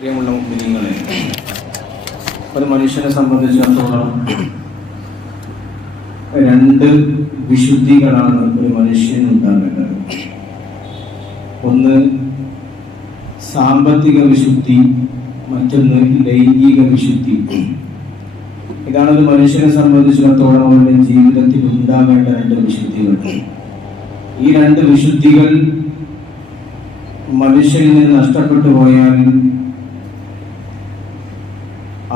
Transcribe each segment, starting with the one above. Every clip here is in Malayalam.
പ്രിയമുള്ള മുഅ്മിനീങ്ങളെ, ഒരു മനുഷ്യനെ സംബന്ധിച്ചിടത്തോളം രണ്ട് വിശുദ്ധികളാണ് ഒരു മനുഷ്യന് ഉണ്ടാകേണ്ടത്. ഒന്ന് സാമ്പത്തിക വിശുദ്ധി, മറ്റൊന്ന് ലൈംഗിക വിശുദ്ധി. ഇതാണ് ഒരു മനുഷ്യനെ സംബന്ധിച്ചിടത്തോളം അവരുടെ ജീവിതത്തിൽ ഉണ്ടാകേണ്ട രണ്ട് വിശുദ്ധികൾ. ഈ രണ്ട് വിശുദ്ധികൾ മനുഷ്യനിൽ നിന്ന് നഷ്ടപ്പെട്ടു പോയാൽ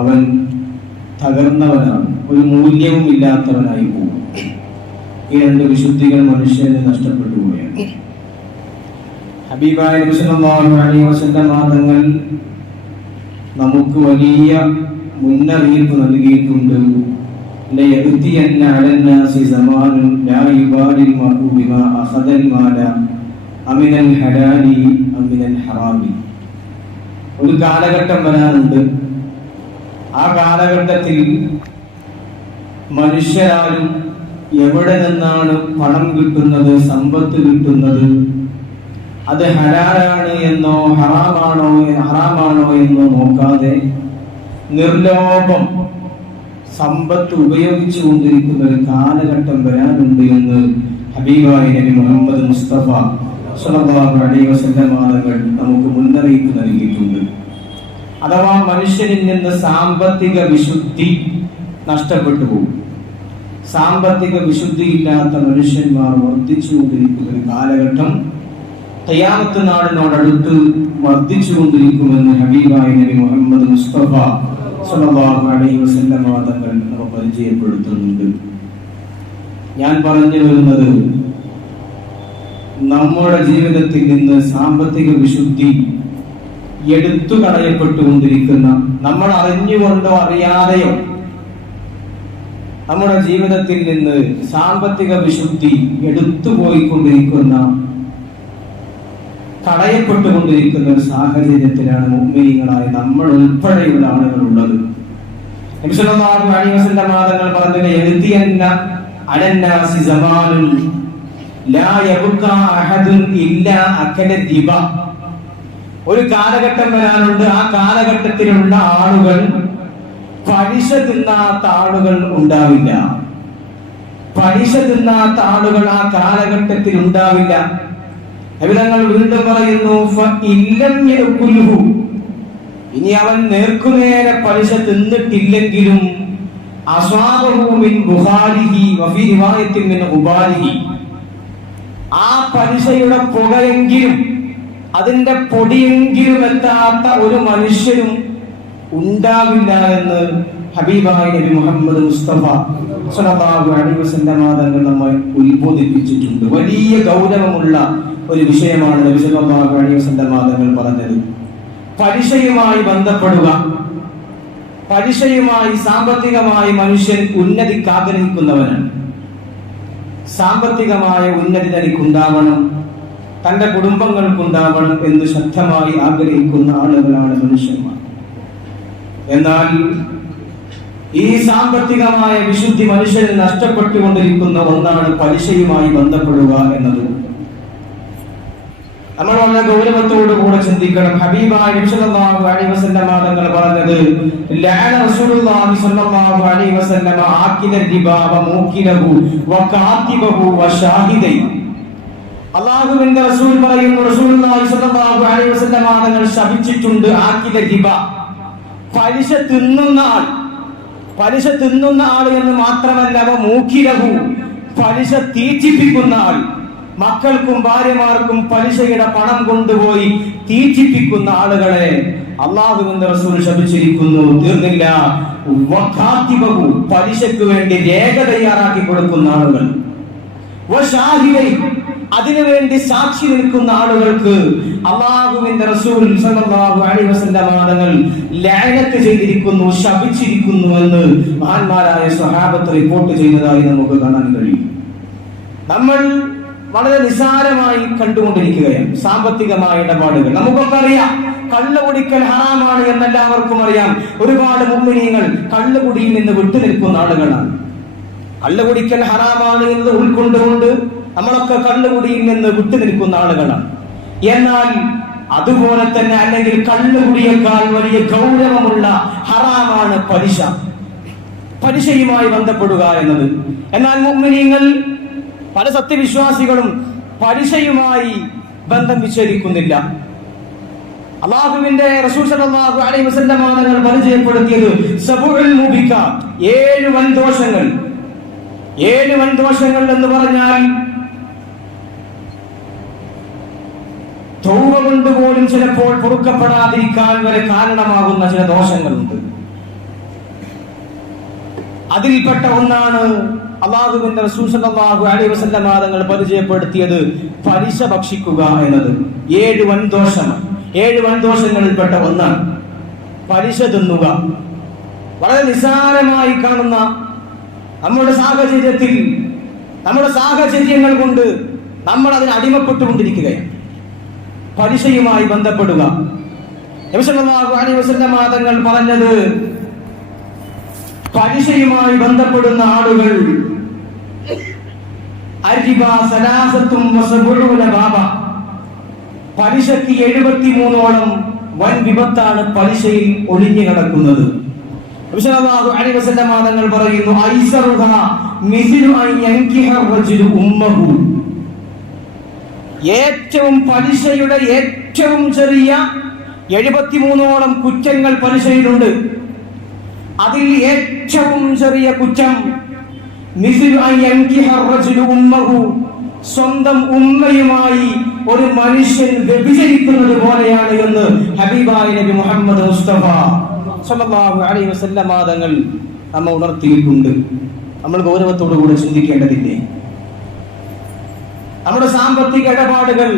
അവൻ തകർന്നവനാണ്, ഒരു മൂല്യവും ഇല്ലാത്തവനായി പോകും. ഈ രണ്ട് വിശുദ്ധികൾ മനുഷ്യന് നഷ്ടപ്പെട്ടു പോയാൽ ഹബീബായ നബി സല്ലല്ലാഹു അലൈഹി വസല്ലം തങ്ങൾ നമുക്ക് വലിയ മുന്നറിയിപ്പ് നൽകിയിട്ടുണ്ട്. ലയഅതിയന്ന അലന്നാസി സമാനുൻ ലാ യുബാലിൽ മർഉ ബിമാ അഖദൽ മാല അമിനൽ ഹലാലി അമിനൽ ഹറാമി. ഒരു കാലഘട്ടം വരാനുണ്ട്. ആ കാലഘട്ടത്തിൽ മനുഷ്യരാരും എവിടെ നിന്നാണ് പണം കിട്ടുന്നത്, സമ്പത്ത് കിട്ടുന്നത്, അത് ഹലാലാണ് എന്നോ ഹറാമാണോ എന്നോ നോക്കാതെ നിർലോഭം സമ്പത്ത് ഉപയോഗിച്ചു കൊണ്ടിരിക്കുന്ന ഒരു കാലഘട്ടം വരാനുണ്ട് എന്ന് ഹബീബായ നബി മുഹമ്മദ് മുസ്തഫ സ്വല്ലല്ലാഹു അലൈഹി വസല്ലം തങ്ങൾ നമുക്ക് മുന്നറിയിപ്പ് നൽകിയിട്ടുണ്ട്. അഥവാ മനുഷ്യനിൽ നിന്ന് സാമ്പത്തിക വിശുദ്ധി നഷ്ടപ്പെട്ടു പോകും. സാമ്പത്തിക വിശുദ്ധി ഇല്ലാത്ത മനുഷ്യന്മാർ വർദ്ധിച്ചുകൊണ്ടിരിക്കുന്ന ഒരു കാലഘട്ടം ഖിയാമത്ത് നാളിനോടടുത്ത് വർദ്ധിച്ചുകൊണ്ടിരിക്കുമെന്ന് ഹബീബായ നബി മുഹമ്മദ് മുസ്തഫ സ്വല്ലല്ലാഹു അലൈഹി വസല്ലം തങ്ങൾ നമുക്ക് പരിചയപ്പെടുത്തുന്നുണ്ട്. ഞാൻ പറഞ്ഞു വരുന്നത്, നമ്മുടെ ജീവിതത്തിൽ നിന്ന് സാമ്പത്തിക വിശുദ്ധി എടുത്തു കളയപ്പെട്ടുകൊണ്ടിരിക്കുന്ന, നമ്മൾ അറിഞ്ഞുകൊണ്ടോ അറിയാതെയോ നമ്മുടെ ജീവിതത്തിൽ നിന്ന് സാമ്പത്തിക വിശുദ്ധി എടുത്തുപോയിക്കൊണ്ടിരിക്കുന്ന, തടയപ്പെട്ടുകൊണ്ടിരിക്കുന്ന ഒരു സാഹചര്യത്തിലാണ് മുഅ്മിനീങ്ങളായ നമ്മൾ ഉൾപ്പെടെയുള്ള ആളുകൾ ഉള്ളത്. നബി സല്ലല്ലാഹു അലൈഹി വസല്ലം തങ്ങൾ പറഞ്ഞു, യഅതിയന്ന അലന്നാസി സമാനുൻ ലാ യബ്ഖാ അഹദുൻ ഇല്ലാ അകല ദിബ. ഒരു കാലഘട്ടം വരാനുണ്ട്. ആ കാലഘട്ടത്തിലുള്ള ആളുകൾ പലിശ തിന്നാത്ത ആളുകൾ ഉണ്ടാവില്ല. പലിശ തിന്നാത്ത ആളുകൾ ആ കാലഘട്ടത്തിൽ ഉണ്ടാവില്ല. നബിതങ്ങൾ വീണ്ടും പറയുന്നു, ഇനി അവൻ നേർക്കുനേരെ പലിശ തിന്നിട്ടില്ലെങ്കിലും ആ പലിശയുടെ പുകയെങ്കിലും അതിന്റെ പൊടിയെങ്കിലും എത്താത്ത ഒരു മനുഷ്യനും ഉണ്ടാവില്ല എന്ന് ഹബീബായ നബി മുഹമ്മദ് മുസ്തഫ സ്വല്ലല്ലാഹു അലൈഹി വസല്ലം തങ്ങൾ നമ്മെ ഉത്ബോധിപ്പിച്ചിട്ടുണ്ട്. വലിയ ഗൗരവമുള്ള ഒരു വിഷയമാണ് നബി സല്ലല്ലാഹു അലൈഹി വസല്ലം തങ്ങൾ പറഞ്ഞത്. പലിശയുമായി ബന്ധപ്പെടുക, പലിശയുമായി സാമ്പത്തികമായി മനുഷ്യൻ ഉന്നതിക്ക് ആഗ്രഹിക്കുന്നവനാണ്. സാമ്പത്തികമായ ഉന്നതി തനിക്കുണ്ടാവണം, തന്റെ കുടുംബങ്ങൾക്കുണ്ടാവണം എന്ന് ശക്തമായി ആഗ്രഹിക്കുന്ന ആളുകളാണ് മനുഷ്യന്മാർ. എന്നാൽ ഈ സാമ്പത്തികമായ വിശുദ്ധി മനുഷ്യന് നഷ്ടപ്പെട്ടുകൊണ്ടിരിക്കുന്ന ഒന്നാണ് പലിശയുമായി ബന്ധപ്പെടുക എന്നത്. നമ്മൾ വളരെ ഗൗരവത്തോടു കൂടെ ചിന്തിക്കണം. ഹബീബായ നബി സല്ലല്ലാഹു അലൈഹി വസല്ലം തങ്ങൾ പറഞ്ഞത്, ലഅന റസൂലുള്ളാഹി സ്വല്ലല്ലാഹു അലൈഹി വസല്ലം ആകില റിബാ വ മൂകിലഹു വ കാതിബഹു വ ഷാഹിദൈ. അല്ലാഹുവിന്റെ റസൂൽ പറയുന്നു, റസൂലുള്ളാഹി സ്വല്ലല്ലാഹു അലൈഹി വസല്ലം തങ്ങൾ ശപിച്ചിട്ടുണ്ട് ആകില റിബ, പലിശ തിന്നുന്ന ആൾ. പലിശ തിന്നുന്ന ആൾ എന്ന് മാത്രമല്ല, വ മൂകിലഹു, പലിശ തീറ്റിപ്പിക്കുന്ന ആൾ. മക്കൾക്കും ഭാര്യമാർക്കും പലിശയുടെ പണം കൊണ്ടുപോയി തീറ്റിപ്പിക്കുന്ന ആളുകളെ അല്ലാഹുവിന്റെ റസൂൽ ശപിച്ചിരിക്കുന്നു. തീർന്നില്ല, വഖാതിബഹു, പലിശയ്ക്ക് വേണ്ടി രേഖ തയ്യാറാക്കി കൊടുക്കുന്ന ആളുകൾ, വശാഹിദൈ, അതിനുവേണ്ടി സാക്ഷി നിൽക്കുന്ന ആളുകൾക്ക് അല്ലാഹുവിന്റെ റസൂൽ സല്ലല്ലാഹു അലൈഹി വസല്ലം തങ്ങൾ ലഅനത്ത് ചെയ്തിരിക്കുന്നു, ശപിച്ചിരിക്കുന്നു എന്ന് മഹാന്മാരായ സ്വഹാബത്ത് റിപ്പോർട്ട് ചെയ്തതായി നമുക്ക് കാണാൻ കഴിയും. നമ്മൾ വളരെ നിസ്സാരമായി കണ്ടുകൊണ്ടിരിക്കുകയാണ് സാമ്പത്തികമായ ഇടപാടുകൾ. നമുക്കൊക്കെ അറിയാം, കള്ളുകുടിക്കൽ ഹറാമാണ് എന്നെല്ലാവർക്കും അറിയാം. ഒരുപാട് മുഅ്മിനീങ്ങൾ കള്ളുകുടിയിൽ നിന്ന് വിട്ടുനിൽക്കുന്ന ആളുകളാണ്. കള്ളുകുടിക്കൽ ഹറാമാണ് എന്ന് ഉൾക്കൊണ്ടുകൊണ്ട് നമ്മളൊക്കെ കള്ളുകുടിയിൽ നിന്ന് വിട്ടുനിൽക്കുന്ന ആളുകളാണ്. എന്നാൽ അതുപോലെ തന്നെ അല്ലെങ്കിൽ കള്ളുകുടിയേക്കാൾ വലിയ ഗൗരവമുള്ള ഹറാമാണ് പലിശ, പലിശയുമായി ബന്ധപ്പെടുക എന്നത്. എന്നാൽ മുഅ്മിനീങ്ങൾ, പല സത്യവിശ്വാസികളും പലിശയുമായി ബന്ധം വിച്ഛേദിക്കുന്നില്ല. അല്ലാഹുവിന്റെ റസൂൽ സല്ലല്ലാഹു അലൈഹി വസല്ലം തങ്ങൾ പരിചയപ്പെടുത്തിയത് സബഉൽ മുബിക്കാത്ത്, 7 വൻദോഷങ്ങൾ. 7 വൻദോഷങ്ങൾ എന്ന് പറഞ്ഞാൽ തൗബ കൊണ്ട് പോലും ചിലപ്പോൾ പൊറുക്കപ്പെടാതിരിക്കാൻ വരെ കാരണമാകുന്ന ചില ദോഷങ്ങളുണ്ട്. അതിൽപ്പെട്ട ഒന്നാണ് അല്ലാഹുവിന്റെ റസൂൽ സല്ലല്ലാഹു അലൈഹി വസല്ലം തങ്ങൾ പരിചയപ്പെടുത്തിയത് പലിശ ഭക്ഷിക്കുക എന്നത്. 7 വൻദോഷമാണ്. 7 വൻദോഷങ്ങളിൽപ്പെട്ട ഒന്നാണ് പലിശ തിന്നുക. വളരെ നിസ്സാരമായി കാണുന്ന നമ്മുടെ സാഹചര്യത്തിൽ, നമ്മുടെ സാഹചര്യങ്ങൾ കൊണ്ട് നമ്മൾ അതിന് അടിമപ്പെട്ടുകൊണ്ടിരിക്കുകയാണ്. പലിശയുമായി ബന്ധപ്പെടുക. നബി സല്ലല്ലാഹു അലൈഹി വസല്ലം തങ്ങൾ പറഞ്ഞത്, പലിശയുമായി ബന്ധപ്പെടുന്ന ആളുകൾ പലിശയ്ക്ക് 73ഓളം വൻ വിപത്താണ് പലിശയിൽ ഒളിഞ്ഞു കിടക്കുന്നത്. നബി സല്ലല്ലാഹു അലൈഹി വസല്ലം തങ്ങൾ പറയുന്നു, ഐസറുഹാ മിസ്ലു അൻ യൻകിഹ റജുലു ഉമ്മഹു. ഏറ്റവും പലിശയുടെ ഏറ്റവും ചെറിയ 73ഓളം കുറ്റങ്ങൾ പലിശയിലുണ്ട്. അതിൽ ഏറ്റവും ചെറിയ കുറ്റം മിസ്ലു അൻ യൻകിഹ റജുലു ഉമ്മഹു, സ്വന്തം ഉമ്മയുമായി ഒരു മനുഷ്യൻ വ്യഭിചരിക്കുന്നത് പോലെയാണ് എന്ന് ഹബീബായ നബി മുഹമ്മദ് മുസ്തഫ സല്ലല്ലാഹു അലൈഹി വസല്ലം തങ്ങൾ നമ്മെ ഉണർത്തിയിട്ടുണ്ട്. നമ്മൾ ഗൗരവത്തോടു കൂടി ചിന്തിക്കേണ്ടതില്ലേ? നമ്മുടെ സാമ്പത്തിക ഇടപാടുകൾ,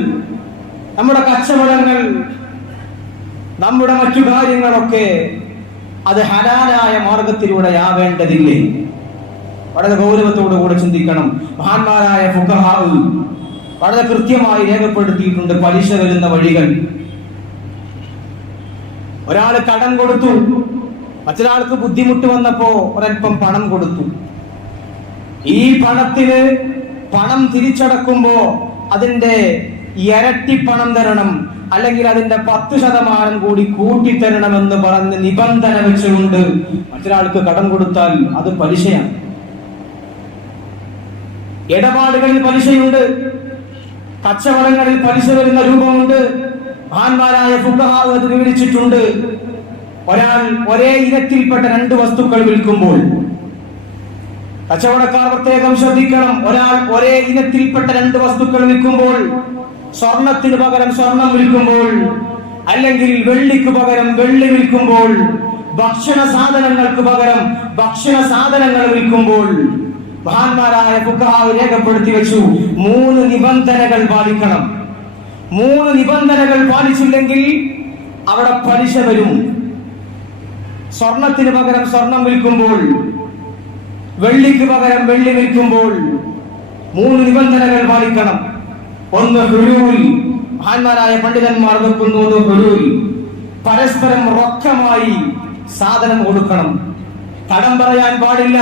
നമ്മുടെ കച്ചവടങ്ങൾ, നമ്മുടെ മറ്റു കാര്യങ്ങളൊക്കെ അത് ഹലാലായ മാർഗത്തിലൂടെ ആവേണ്ടതില്ലേ? വളരെ ഗൗരവത്തോടു കൂടെ ചിന്തിക്കണം. മഹാന്മാരായ ഫുഖഹാ വളരെ കൃത്യമായി രേഖപ്പെടുത്തിയിട്ടുണ്ട് പലിശ വരുന്ന വഴികൾ. ഒരാൾ കടം കൊടുത്തു, മറ്റൊരാൾക്ക് ബുദ്ധിമുട്ട് വന്നപ്പോ ഒരൽപ്പം പണം കൊടുത്തു. ഈ പണത്തിന് പണം തിരിച്ചടക്കുമ്പോ അതിന്റെ ഇരട്ടി പണം തരണം, അല്ലെങ്കിൽ അതിന്റെ 10% കൂടി കൂട്ടിത്തരണമെന്ന് പറഞ്ഞ് നിബന്ധന വെച്ചുകൊണ്ട് മറ്റൊരാൾക്ക് കടം കൊടുത്താൽ അത് പലിശയാണ്. ഇടപാടുകളിൽ പലിശയുണ്ട്, കച്ചവടങ്ങളിൽ പലിശ വരുന്ന രൂപമുണ്ട്. മഹാന്മാരായ ഫുഖഹാ അത് വിവരിച്ചിട്ടുണ്ട്. ഒരാൾ ഒരേ ഇനത്തിൽപ്പെട്ട 2 വസ്തുക്കൾ വിൽക്കുമ്പോൾ, കച്ചവടക്കാർ പ്രത്യേകം ശ്രദ്ധിക്കണം. ഒരാൾ ഒരേ ഇനത്തിൽപ്പെട്ട 2 വസ്തുക്കൾ വിൽക്കുമ്പോൾ, സ്വർണത്തിന് പകരം സ്വർണം വിൽക്കുമ്പോൾ, അല്ലെങ്കിൽ വെള്ളിക്ക് പകരം വെള്ളി വിൽക്കുമ്പോൾ, ഭക്ഷണ സാധനങ്ങൾക്ക് പകരം ഭക്ഷണ സാധനങ്ങൾ വിൽക്കുമ്പോൾ, മഹാന്മാരായ ഫുഖഹാ രേഖപ്പെടുത്തി വെച്ചു 3 നിബന്ധനകൾ പാലിക്കണം. 3 നിബന്ധനകൾ പാലിച്ചില്ലെങ്കിൽ അവിടെ പലിശ വരും. സ്വർണത്തിന് പകരം സ്വർണം വിൽക്കുമ്പോൾ, വെള്ളിക്ക് പകരം വെള്ളി വിൽക്കുമ്പോൾ 3 നിബന്ധനകൾ പാലിക്കണം. ഒന്ന് ഹുലൂൽ, മഹാന്മാരായ പണ്ഡിതന്മാർ വെക്കുന്നു. ഹുലൂൽ, പരസ്പരം റൊക്കമായി സാധനം കൊടുക്കണം, കടം പറയാൻ പാടില്ല.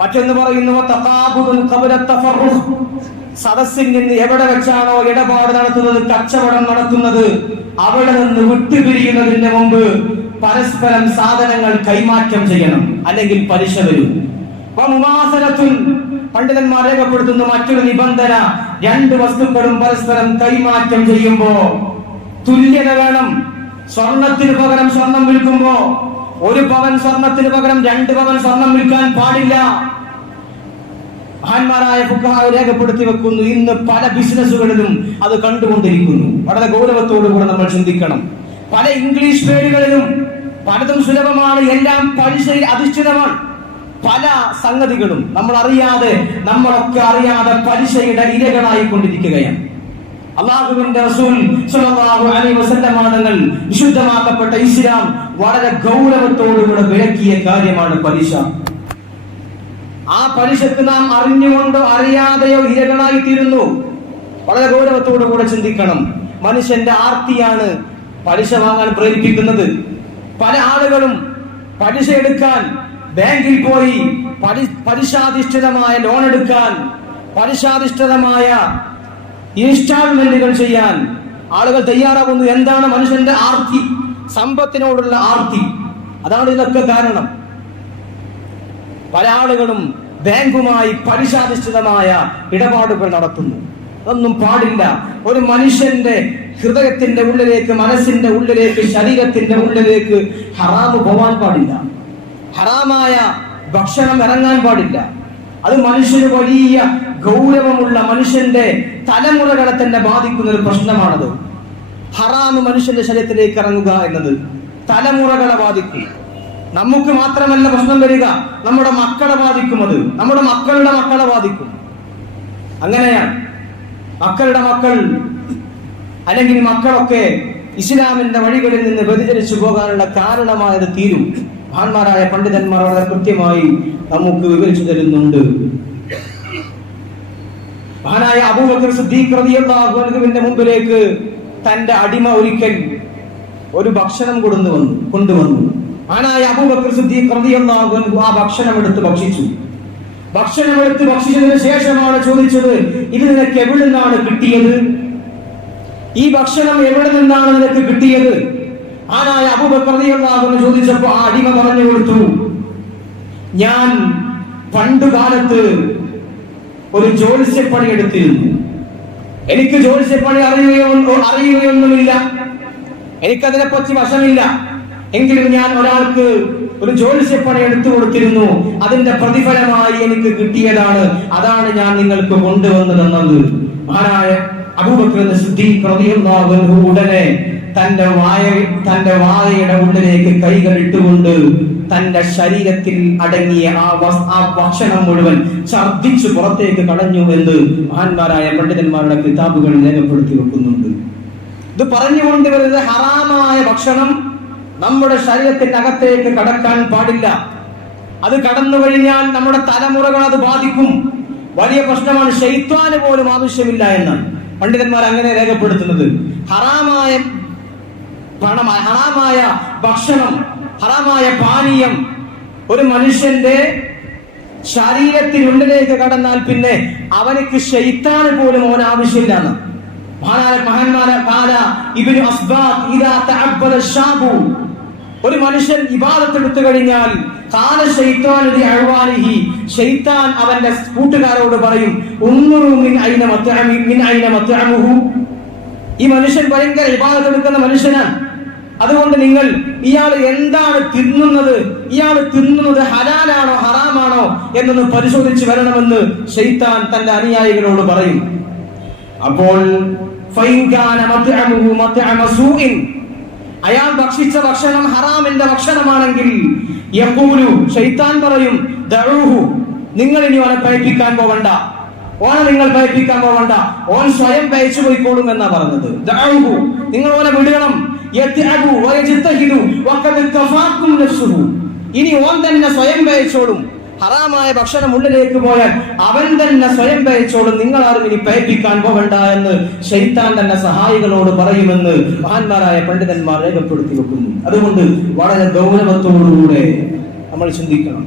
മറ്റൊന്ന് പറയുന്നു തഖാബുദുൻ ഖബല തഫറുഖ്, സദസ്സിൽ നിന്ന് എവിടെ വെച്ചാണോ ഇടപാട് നടത്തുന്നത്, കച്ചവടം നടത്തുന്നത്, അവിടെ നിന്ന് വിട്ടുപിരിയുന്നതിന് മുമ്പ് പരസ്പരം സാധനങ്ങൾ കൈമാറ്റം ചെയ്യണം, അല്ലെങ്കിൽ പലിശ വരും. പണ്ഡിതന്മാർ രേഖപ്പെടുത്തുന്ന മറ്റൊരു നിബന്ധന, 2 വസ്തുക്കളും പരസ്പരം കൈമാറ്റം ചെയ്യുമ്പോ തുല്യത വേണം. സ്വർണത്തിന് പകരം സ്വർണം വിൽക്കുമ്പോ 1 പവൻ സ്വർണത്തിന് പകരം 2 പവൻ സ്വർണം വിൽക്കാൻ പാടില്ല. മഹാന്മാരായ ഫുഖഹാ രേഖപ്പെടുത്തി വെക്കുന്നു. ഇന്ന് പല ബിസിനസ്സുകളിലും അത് കണ്ടുകൊണ്ടിരിക്കുന്നു. വളരെ ഗൗരവത്തോടുകൂടെ നമ്മൾ ചിന്തിക്കണം. പല ഇംഗ്ലീഷ് പേരുകളിലും പലതും സുലഭമാണ്, എല്ലാം പലിശയിൽ അധിഷ്ഠിതമാണ്. പല സംഗതികളും നമ്മളൊക്കെ അറിയാതെ പലിശയുടെ ഇരകളായി കൊണ്ടിരിക്കുകയാണ്. അല്ലാഹുവിന്റെ റസൂൽ സ്വല്ലല്ലാഹു അലൈഹി വസല്ലം തങ്ങൾ വിശുദ്ധമാക്കപ്പെട്ട ഇസ്ലാം വളരെ ഗൗരവത്തോടുകൂടെ വിലക്കിയ കാര്യമാണ് പലിശ. ആ പലിശക്ക് നാം അറിഞ്ഞുകൊണ്ടോ അറിയാതെയോ ഇരകളായി തീരുന്നു. വളരെ ഗൗരവത്തോടുകൂടെ ചിന്തിക്കണം. മനുഷ്യന്റെ ആർത്തിയാണ് പലിശ വാങ്ങാൻ പ്രേരിപ്പിക്കുന്നത്. പല ആളുകളും പലിശ എടുക്കാൻ ബാങ്കിൽ പോയി പലിശാധിഷ്ഠിതമായ ലോൺ എടുക്കാൻ, പലിശാധിഷ്ഠിതമായ ഇൻസ്റ്റാൾമെന്റുകൾ ചെയ്യാൻ ആളുകൾ തയ്യാറാകുന്നു. എന്താണ്? മനുഷ്യന്റെ ആർത്തി, സമ്പത്തിനോടുള്ള ആർത്തി. അതാണ് ഇതിനൊക്കെ കാരണം. പല ആളുകളും ബാങ്കുമായി പലിശാധിഷ്ഠിതമായ ഇടപാടുകൾ നടത്തുന്നു. അതൊന്നും പാടില്ല. ഒരു മനുഷ്യന്റെ ഹൃദയത്തിന്റെ ഉള്ളിലേക്ക്, മനസ്സിന്റെ ഉള്ളിലേക്ക്, ശരീരത്തിന്റെ ഉള്ളിലേക്ക് ഹറാമ് പോവാൻ പാടില്ല. ഹറാമായ ഭക്ഷണം ഇറങ്ങാൻ പാടില്ല. അത് മനുഷ്യന് വലിയ ഗൗരവമുള്ള, മനുഷ്യന്റെ തലമുറകളെ തന്നെ ബാധിക്കുന്ന ഒരു പ്രശ്നമാണത്. ഹറാമ് മനുഷ്യന്റെ ശരീരത്തിലേക്ക് ഇറങ്ങുക എന്നത് തലമുറകളെ ബാധിക്കും. നമുക്ക് മാത്രമല്ല പ്രശ്നം വരിക, നമ്മുടെ മക്കളെ ബാധിക്കും. അത് നമ്മുടെ മക്കളുടെ മക്കളെ ബാധിക്കും. അങ്ങനെയാണ് മക്കളുടെ മക്കൾ, അല്ലെങ്കിൽ മക്കളൊക്കെ ഇസ്ലാമിന്റെ വഴികളിൽ നിന്ന് വ്യതിചലിച്ചു പോകാനുള്ള കാരണമായത് തീരും. മഹാന്മാരായ പണ്ഡിതന്മാർ വളരെ കൃത്യമായി നമുക്ക് വിവരിച്ചു തരുന്നുണ്ട്. മഹാനായ അബൂബക്കർ സിദ്ദീഖ് റളിയല്ലാഹു അൻഹുവിന്റെ മുമ്പിലേക്ക് തന്റെ അടിമ ഒരിക്കൽ ഒരു ഭക്ഷണം കൊണ്ടുവന്നു. മഹാനായ അബൂബക്കർ സിദ്ദീഖ് റളിയല്ലാഹു അൻഹു ആ ഭക്ഷണം എടുത്ത് ഭക്ഷിച്ചു. ഭക്ഷിച്ചതിന് ശേഷമാണ് ചോദിച്ചത്, ഇത് നിനക്ക് എവിടെ നിന്നാണ് കിട്ടിയത്? ഈ ഭക്ഷണം എവിടെ നിന്നാണ് നിനക്ക് കിട്ടിയത്? ആനായ അബൂബക്കർ റളിയല്ലാഹു അൻഹു ചോദിച്ചപ്പോൾ ആ അടിമ പറഞ്ഞു കൊടുത്തു, ഞാൻ പണ്ടുകാലത്ത് ഒരു ജ്യോത്സ്യപ്പണി എടുത്തിരുന്നു. എനിക്ക് ജ്യോത്സ്യപ്പണി അറിയുകയൊന്നുമില്ല, എനിക്കതിനെപ്പറ്റി വശമില്ല. എങ്കിലും ഞാൻ ഒരാൾക്ക് ഒരു ജ്യോത്സ്യപ്പണി എടുത്തു കൊടുത്തിരുന്നു. അതിന്റെ പ്രതിഫലമായി എനിക്ക് കിട്ടിയതാണ്. അതാണ് ഞാൻ നിങ്ങൾക്ക് കൊണ്ടുവന്നു തന്നത്. മഹാനായ അബൂബക്കർ സിദ്ദീഖ് റളിയല്ലാഹു അൻഹു ഉടനെ തന്റെ വായയുടെ ഉള്ളിലേക്ക് കൈകൾ ഇട്ടുകൊണ്ട് തന്റെ ശരീരത്തിൽ അടങ്ങിയ ആ ഭക്ഷണം മുഴുവൻ ഛർദ്ദിച്ചു പുറത്തേക്ക് കളഞ്ഞു എന്ന് മഹാന്മാരായ പണ്ഡിതന്മാരുടെ കിതാബുകൾ രേഖപ്പെടുത്തി വെക്കുന്നുണ്ട്. ഇത് പറഞ്ഞുകൊണ്ട് വരുന്നത് ഹറാമായ ഭക്ഷണം നമ്മുടെ ശരീരത്തിന്റെ അകത്തേക്ക് കടക്കാൻ പാടില്ല. അത് കടന്നു കഴിഞ്ഞാൽ നമ്മുടെ തലമുറകൾ അത് ബാധിക്കും. വലിയ പ്രശ്നമാണ്. ശൈത്വാന് പോലും ആവശ്യമില്ല എന്നാണ് പണ്ഡിതന്മാർ അങ്ങനെ രേഖപ്പെടുത്തുന്നത്. ഹറാമായ ഭക്ഷണം, ഹറാമായ പാനീയം ഒരു മനുഷ്യന്റെ ശരീരത്തിനുള്ളിലേക്ക് കടന്നാൽ പിന്നെ അവനക്ക് ശൈത്താന് പോലും അവൻ ആവശ്യമില്ല. ഒരു മനുഷ്യൻ ഇബാദത്ത് എടുത്തു കഴിഞ്ഞാൽ ശൈത്താൻ അവന്റെ കൂട്ടുകാരോട് പറയും, ഈ മനുഷ്യൻ ഭയങ്കര ഇബാദത്ത് എടുക്കുന്ന മനുഷ്യനാണ്, അതുകൊണ്ട് നിങ്ങൾ ഇയാൾ എന്താണ് തിന്നുന്നത്, ഇയാൾ തിന്നുന്നത് ഹലാലാണോ ഹറാമാണോ എന്നൊന്ന് പരിശോധിച്ച് വരണമെന്ന് ശൈത്താൻ തന്റെ അനുയായികളോട് പറയും. അപ്പോൾ അയാൾ ഭക്ഷിച്ച ഭക്ഷണം ഹറാമിന്റെ ഭക്ഷണമാണെങ്കിൽ ശൈത്താൻ പറയും, നിങ്ങൾ ഇനി ഓനെ പയപ്പിക്കാൻ പോകണ്ട, നിങ്ങൾ പയപ്പിക്കാൻ പോകണ്ട, ഓൻ സ്വയം പയച്ചു പോയിക്കോളും എന്നാ പറഞ്ഞത്. നിങ്ങൾ ഓനെ വിടണം. ഇനി ഓൻ തന്നെ സ്വയം പയച്ചോളും. ഹറാമായ ഭക്ഷണം ഉള്ളിലേക്ക് പോയാൽ അവൻ തന്നെ സ്വയം പയച്ചോളും, നിങ്ങൾ ആരും ഇനി പയപ്പിക്കാൻ പോകണ്ട എന്ന് ശൈത്താൻ തന്നെ സഹായികളോട് പറയുമെന്ന് മഹാന്മാരായ പണ്ഡിതന്മാർ രേഖപ്പെടുത്തി വെക്കുന്നു. അതുകൊണ്ട് വളരെ ഗൗരവത്തോടുകൂടെ നമ്മൾ ചിന്തിക്കണം.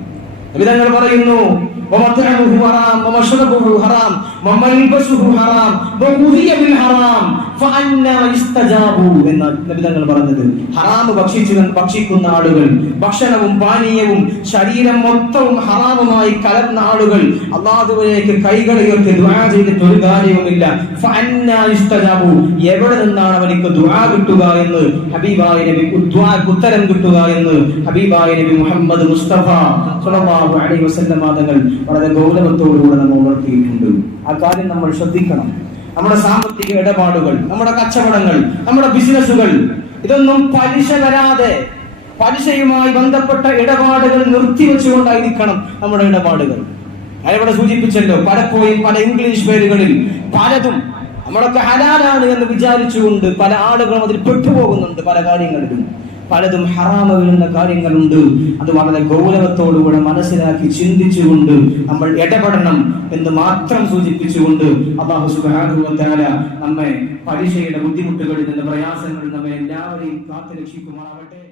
വിധങ്ങൾ പറയുന്നു, പറഞ്ഞത് ഹറാം ഭക്ഷിക്കുന്ന ആളുകൾ, ഭക്ഷണവും പാനീയവും ശരീരം മൊത്തവും ഹറാമുമായി കലർന്ന ആളുകൾ അല്ലാഹുവിലേക്ക് കൈകൾ ഉയർത്തി ദുആ ചെയ്തിട്ട് ഒരു കാര്യവുമില്ല. എവിടെ നിന്നാണ് അവർക്ക് ദുആ കിട്ടുക എന്ന് ഹബീബായ നബി, ഉത്തരം കിട്ടുക എന്ന് ഹബീബായ നബി മുഹമ്മദ് മുസ്തഫ സ്വല്ലല്ലാഹു അലൈഹി വസല്ലം തങ്ങൾ വളരെ ഗൗരവത്തോടുകൂടെ നമ്മൾ ഉണർത്തിയിട്ടുണ്ട്. ആ കാര്യം നമ്മൾ ശ്രദ്ധിക്കണം. നമ്മുടെ സാമ്പത്തിക ഇടപാടുകൾ, നമ്മുടെ കച്ചവടങ്ങൾ, നമ്മുടെ ബിസിനസ്സുകൾ, ഇതൊന്നും പലിശ വരാതെ, പലിശയുമായി ബന്ധപ്പെട്ട ഇടപാടുകൾ നിർത്തിവെച്ചുകൊണ്ടായിരിക്കണം നമ്മുടെ ഇടപാടുകൾ. ഞാനിവിടെ സൂചിപ്പിച്ചല്ലോ, പലപ്പോഴും പല ഇംഗ്ലീഷ് പേരുകളിൽ പലതും നമ്മളൊക്കെ ഹലാലാണ് എന്ന് വിചാരിച്ചുകൊണ്ട് പല ആളുകളും അതിൽ പെട്ടുപോകുന്നുണ്ട്. പല കാര്യങ്ങളിലും പലതും ഹറാമ് വീഴുന്ന കാര്യങ്ങളുണ്ട്. അത് വളരെ ഗൗരവത്തോടുകൂടെ മനസ്സിലാക്കി ചിന്തിച്ചുകൊണ്ട് നമ്മൾ ഇടപെടണം എന്ന് മാത്രം സൂചിപ്പിച്ചുകൊണ്ട് അല്ലാഹു സുബ്ഹാനഹു വ തആല നമ്മെ പലിശയുടെ ബുദ്ധിമുട്ടുകളിൽ നിന്ന്, പ്രയാസങ്ങളിൽ നമ്മെ എല്ലാവരെയും കാത്തുരക്ഷിക്കുമാറാവട്ടെ.